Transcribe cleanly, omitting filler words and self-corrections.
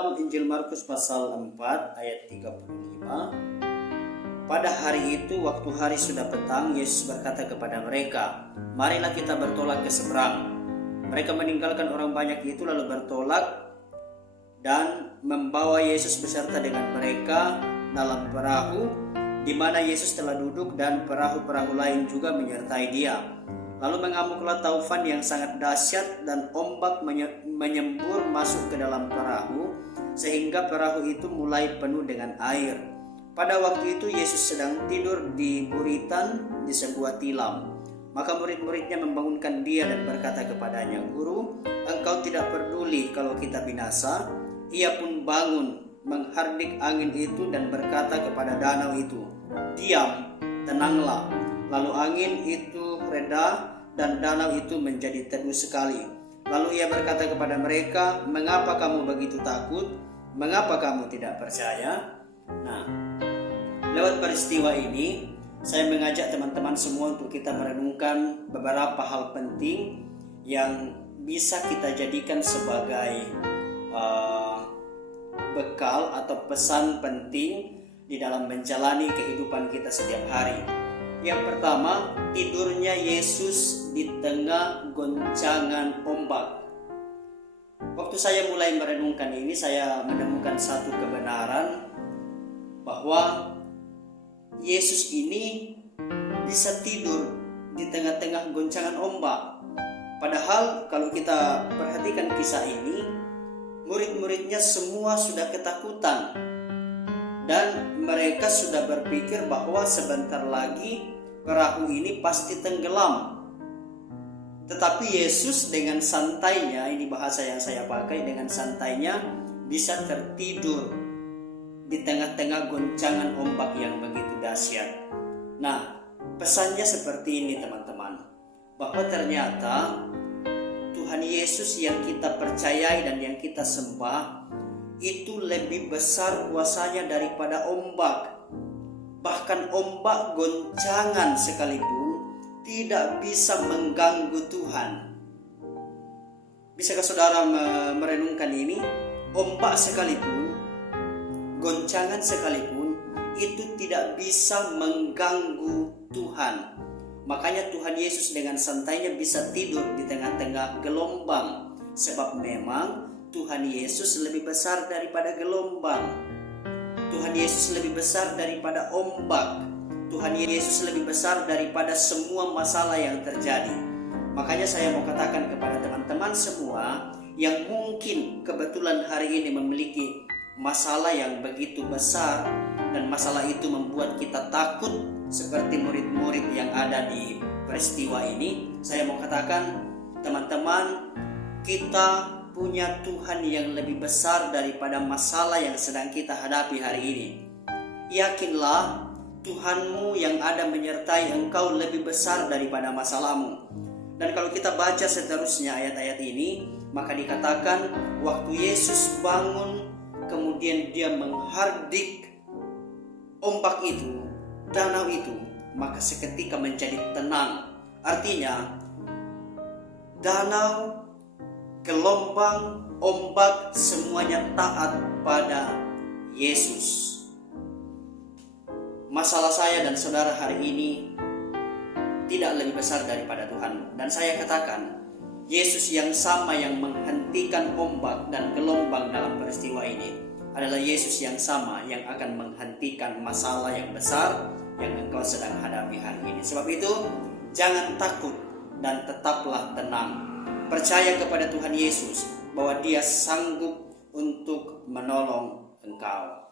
Dalam Injil Markus pasal 4 ayat 35, pada hari itu waktu hari sudah petang, Yesus berkata kepada mereka, "Marilah kita bertolak ke seberang." Mereka meninggalkan orang banyak itu lalu bertolak dan membawa Yesus beserta dengan mereka dalam perahu di mana Yesus telah duduk, dan perahu-perahu lain juga menyertai Dia. Lalu mengamuklah taufan yang sangat dahsyat dan ombak menyembur masuk ke dalam perahu sehingga perahu itu mulai penuh dengan air. Pada waktu itu Yesus sedang tidur di buritan di sebuah tilam. Maka murid-muridnya membangunkan Dia dan berkata kepadanya, "Guru, Engkau tidak peduli kalau kita binasa?" Ia pun bangun, menghardik angin itu dan berkata kepada danau itu, "Diam, tenanglah." Lalu angin itu reda dan danau itu menjadi teduh sekali. Lalu Ia berkata kepada mereka, "Mengapa kamu begitu takut? Mengapa kamu tidak percaya?" Nah, lewat peristiwa ini saya mengajak teman-teman semua untuk kita merenungkan beberapa hal penting yang bisa kita jadikan sebagai bekal atau pesan penting di dalam menjalani kehidupan kita setiap hari. Yang pertama, tidurnya Yesus di tengah goncangan ombak. Waktu saya mulai merenungkan ini, saya menemukan satu kebenaran bahwa Yesus ini bisa tidur di tengah-tengah goncangan ombak. Padahal kalau kita perhatikan kisah ini, murid-muridnya semua sudah ketakutan dan mereka sudah berpikir bahwa sebentar lagi perahu ini pasti tenggelam. Tetapi Yesus dengan santainya, ini bahasa yang saya pakai, dengan santainya bisa tertidur di tengah-tengah goncangan ombak yang begitu dahsyat. Nah, pesannya seperti ini teman-teman, bahwa ternyata Tuhan Yesus yang kita percayai dan yang kita sembah itu lebih besar kuasanya daripada ombak. Bahkan ombak goncangan sekalipun tidak bisa mengganggu Tuhan. Bisakah saudara merenungkan ini? Ombak sekalipun, goncangan sekalipun, itu tidak bisa mengganggu Tuhan. Makanya Tuhan Yesus dengan santainya bisa tidur di tengah-tengah gelombang. Sebab memang Tuhan Yesus lebih besar daripada gelombang. Tuhan Yesus lebih besar daripada ombak. Tuhan Yesus lebih besar daripada semua masalah yang terjadi. Makanya saya mau katakan kepada teman-teman semua yang mungkin kebetulan hari ini memiliki masalah yang begitu besar dan masalah itu membuat kita takut seperti murid-murid yang ada di peristiwa ini. Saya mau katakan, teman-teman, kita punya Tuhan yang lebih besar daripada masalah yang sedang kita hadapi hari ini. Yakinlah, Tuhanmu yang ada menyertai engkau lebih besar daripada masalahmu. Dan kalau kita baca seterusnya ayat-ayat ini, maka dikatakan waktu Yesus bangun, kemudian Dia menghardik ombak itu, danau itu, maka seketika menjadi tenang. Artinya, danau, gelombang, ombak, semuanya taat pada Yesus. Masalah saya dan saudara hari ini tidak lebih besar daripada Tuhan. Dan saya katakan, Yesus yang sama yang menghentikan ombak dan gelombang dalam peristiwa ini adalah Yesus yang sama yang akan menghentikan masalah yang besar yang engkau sedang hadapi hari ini. Sebab itu, jangan takut dan tetaplah tenang. Percaya kepada Tuhan Yesus bahwa Dia sanggup untuk menolong engkau.